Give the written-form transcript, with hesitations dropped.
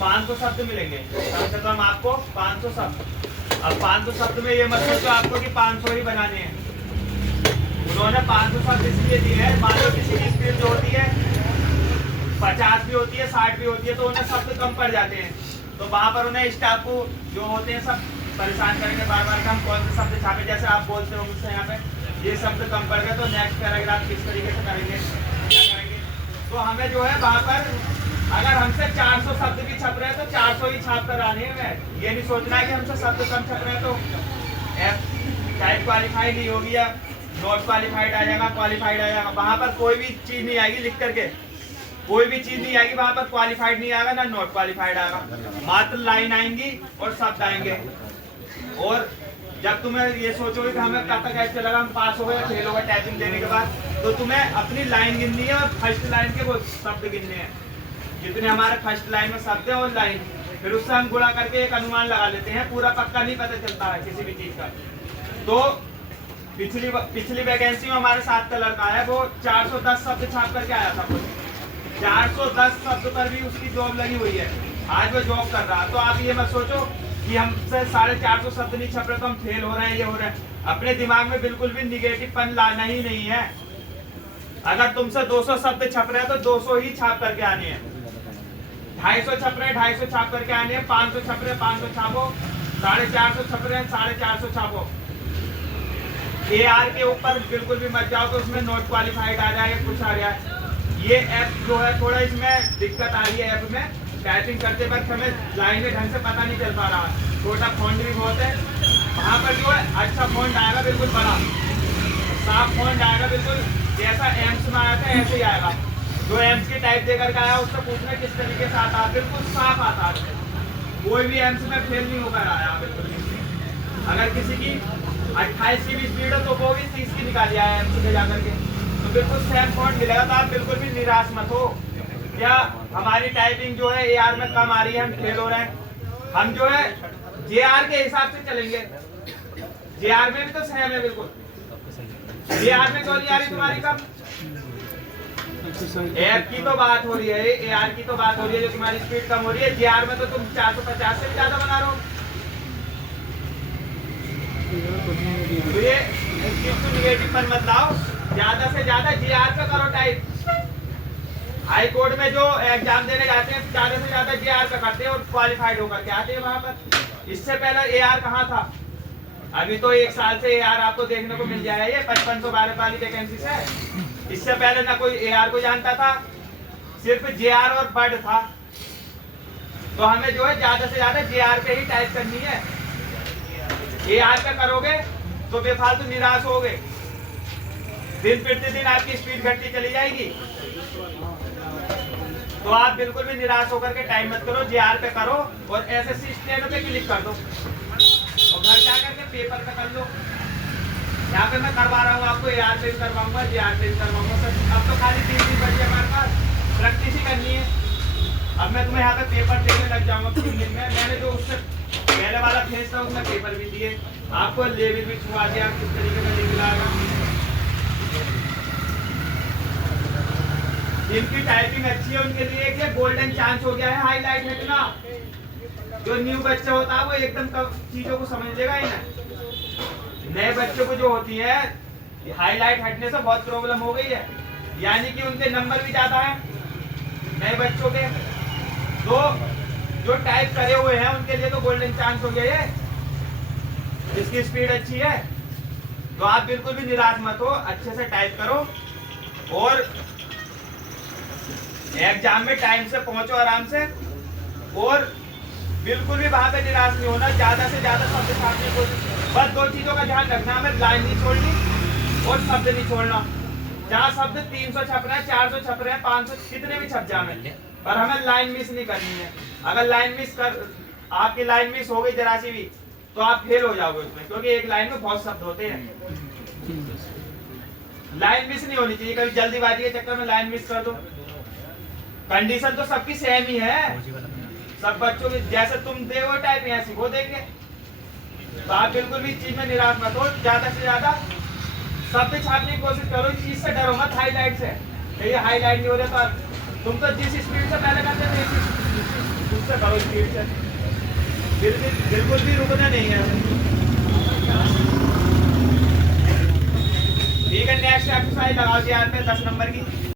500 शब्द मिलेंगे। कम से कम आपको 500 शब्द। अब 500 शब्द में ये मत सोचो आपको कि 500 ही बनाने हैं। उन्होंने 500 शब्द इसलिए दिए हैं, मान लो किसी की स्पीड जो होती है 50 भी होती है, 60 भी होती है, तो उन्हें शब्द कम पड़ जाते हैं। तो वहाँ पर उन्हें स्टाफ को जो होते हैं सब परेशान करेंगे बार बार कि हम कौन से शब्द छापे। जैसे आप बोलते हो मुझसे यहाँ पे ये शब्द कम पड़ गए, तो नेक्स्ट पैराग्राफ किस तरीके से करेंगे, क्या करेंगे। तो हमें जो है वहाँ पर अगर हमसे 400 शब्द भी छप रहे हैं तो 400 ही छाप कर आने हैं। ये नहीं सोचना है कि हमसे शब्द कम छप रहे हैं तो टाइप क्वालिफाई नहीं होगी या नॉट क्वालिफाइड आ जाएगा, क्वालिफाइड आ जाएगा। वहाँ पर कोई भी चीज़ नहीं आएगी लिख करके, कोई भी चीज़ नहीं आएगी वहाँ पर। क्वालिफाइड नहीं आएगा ना नॉट क्वालिफाइड आएगा, मात्र लाइन आएंगी और शब्द आएंगे। और जब तुम्हें ये सोचोगे कि हमें कब तक ऐसे लगा हम पास हो गए फेल हो गए टाइपिंग देने के बाद, तो तुम्हें अपनी लाइन गिननी है और फर्स्ट लाइन के वो शब्द गिनने हैं, जितने हमारे फर्स्ट लाइन में शब्द है और लाइन, फिर उससे हम गुणा करके एक अनुमान लगा लेते हैं। पूरा पक्का नहीं पता चलता है किसी भी चीज का। तो पिछली वैकेंसी में हमारे साथ का लड़का है, वो 410 शब्द छाप करके आया था। 410 शब्द पर भी उसकी जॉब लगी हुई है, आज वो जॉब कर रहा है। तो आप ये मत सोचो कि हमसे 450 शब्द नहीं छप रहे तो हम फेल हो रहे हैं, ये हो रहे हैं। अपने दिमाग में बिल्कुल भी निगेटिव पन लाना ही नहीं है। अगर तुमसे 200 शब्द छप रहे हैं तो 200 ही छाप करके आने हैं। 250 छप रहे हैं 250 छाप करके आने हैं। 500 छप रहे हैं 500 छापो। 450 छप रहे हैं 450 छापो। AR के ऊपर बिल्कुल भी मत जाओ तो उसमें नॉट क्वालिफाइड आ जाए, कुछ आ जाए। ये ऐप जो है थोड़ा इसमें दिक्कत आ रही है। ऐप में टाइपिंग करते वक्त हमें लाइन में ढंग से पता नहीं चल पा रहा, छोटा फॉन्ट भी बहुत है। वहाँ पर जो है अच्छा फॉन्ट आएगा, बिल्कुल बड़ा साफ फॉन्ट आएगा, बिल्कुल जैसा एम्स में आया था ऐसे ही आएगा। जो एम्स की टाइप देकर के आया उससे पूछना किस तरीके से आता है, बिल्कुल साफ आता है। कोई भी एम्स में फेल नहीं होकर आया बिल्कुल। अगर किसी की 28 की भी स्पीड है तो वो भी 30 की निकाल आया एम्स में जाकर के, तो बिल्कुल सेम फॉन्ट मिलेगा। तो आप बिल्कुल भी निराश मत हो क्या हमारी टाइपिंग जो है AR में कम आ रही है, हम फेल हो रहे हैं। हम जो है JR के हिसाब से चलेंगे। JR में भी तो सेम है बिल्कुल। JR में क्यों नहीं आ रही तुम्हारी कम? ऐप की तो बात हो रही है, AR की तो बात हो रही है जो तुम्हारी स्पीड कम हो रही है। JR में तो तुम 450 से भी ज्यादा बना रहे हो। तो ये निगेटिव पर मत लाओ, ज्यादा से ज्यादा JR पे करो टाइप। हाई कोर्ट में जो एग्जाम देने जाते हैं ज्यादा से ज्यादा JR पे करते हैं और क्वालिफाइड होकर के आते हैं वहां पर। इससे पहले AR कहाँ था? अभी तो 1 साल से AR आपको देखने को मिल जाए, ये 5512 वाली वैकेंसी से। इससे पहले ना कोई AR को जानता था, सिर्फ JR और वर्ड था। तो हमें जो है ज्यादा से ज्यादा JR पे ही टाइप करनी है। AR पे करोगे तो बेफालतू निराश होगे, दिन प्रतिदिन आपकी स्पीड घटती चली जाएगी। तो आप बिल्कुल भी निराश होकर के टाइम मत करो, JR पे करो और SSC स्टेनो पे क्लिक कर दो और घर जाकर के पेपर पे कर लो। यहाँ पे मैं करवा रहा हूँ आपको, AR पे भी करवाऊंगा, JR पे भी करवाऊंगा सर। अब तो खाली 3 दिन बची हमारे पास, प्रैक्टिस ही करनी है। अब मैं तुम्हें यहाँ पे पेपर देने लग जाऊंगा 3 दिन में। मैंने जो उससे पहले वाला फेज था उसमें पेपर भी दिए, आपको लेवल भी छुआ दिया किस तरीके का निकला। जिनकी टाइपिंग अच्छी है उनके लिए एक गोल्डन चांस हो गया है हाईलाइट हटना। जो न्यू बच्चा होता है वो एकदम चीजों को समझ लेगा ही ना। नए बच्चों को जो होती है हाईलाइट हटने से बहुत प्रॉब्लम हो गई है, यानी कि उनके नंबर भी ज्यादा है नए बच्चों के। तो जो टाइप करे हुए हैं उनके लिए तो गोल्डन चांस हो गया है, जिसकी स्पीड अच्छी है। तो आप बिल्कुल भी निराश मत हो, अच्छे से टाइप करो और एग्जाम में टाइम से पहुंचो आराम से। और बिल्कुल भी वहां पे निराश नहीं होना, ज्यादा से ज्यादा शब्द छापने की कोशिश। बस 2 चीजों का ध्यान रखना, हमें लाइन नहीं छोड़नी और शब्द नहीं छोड़ना। जहाँ शब्द 300 छप रहे हैं, 400 छप रहे हैं, 500 कितने भी छप जाए, पर हमें लाइन मिस नहीं करनी है। अगर लाइन मिस कर आपकी लाइन मिस हो गई जरा सी भी तो आप फेल हो जाओगे उसमें, क्योंकि एक लाइन में बहुत शब्द होते हैं। लाइन मिस नहीं होनी चाहिए, कभी जल्दीबाजी के चक्कर में लाइन मिस कर दो। कंडीशन तो सबकी सेम ही है, सब बच्चों की जैसे तुम दे वो टाइप ऐसी वो देंगे। तो आप बिल्कुल भी इस चीज में निराश मत हो, ज्यादा से ज्यादा शब्द छापने की कोशिश करो। इस चीज से डरो मत हाईलाइट से, ये हाईलाइट नहीं हो रहा तो तुम तो जिस स्पीड से पहले करते थे उससे करो। जाओ स्पीड से, बिल्कुल भी रुकना नहीं है। ठीक है, नेक्स्ट एक्सरसाइज लगाओ जी यार पे 10 नंबर की।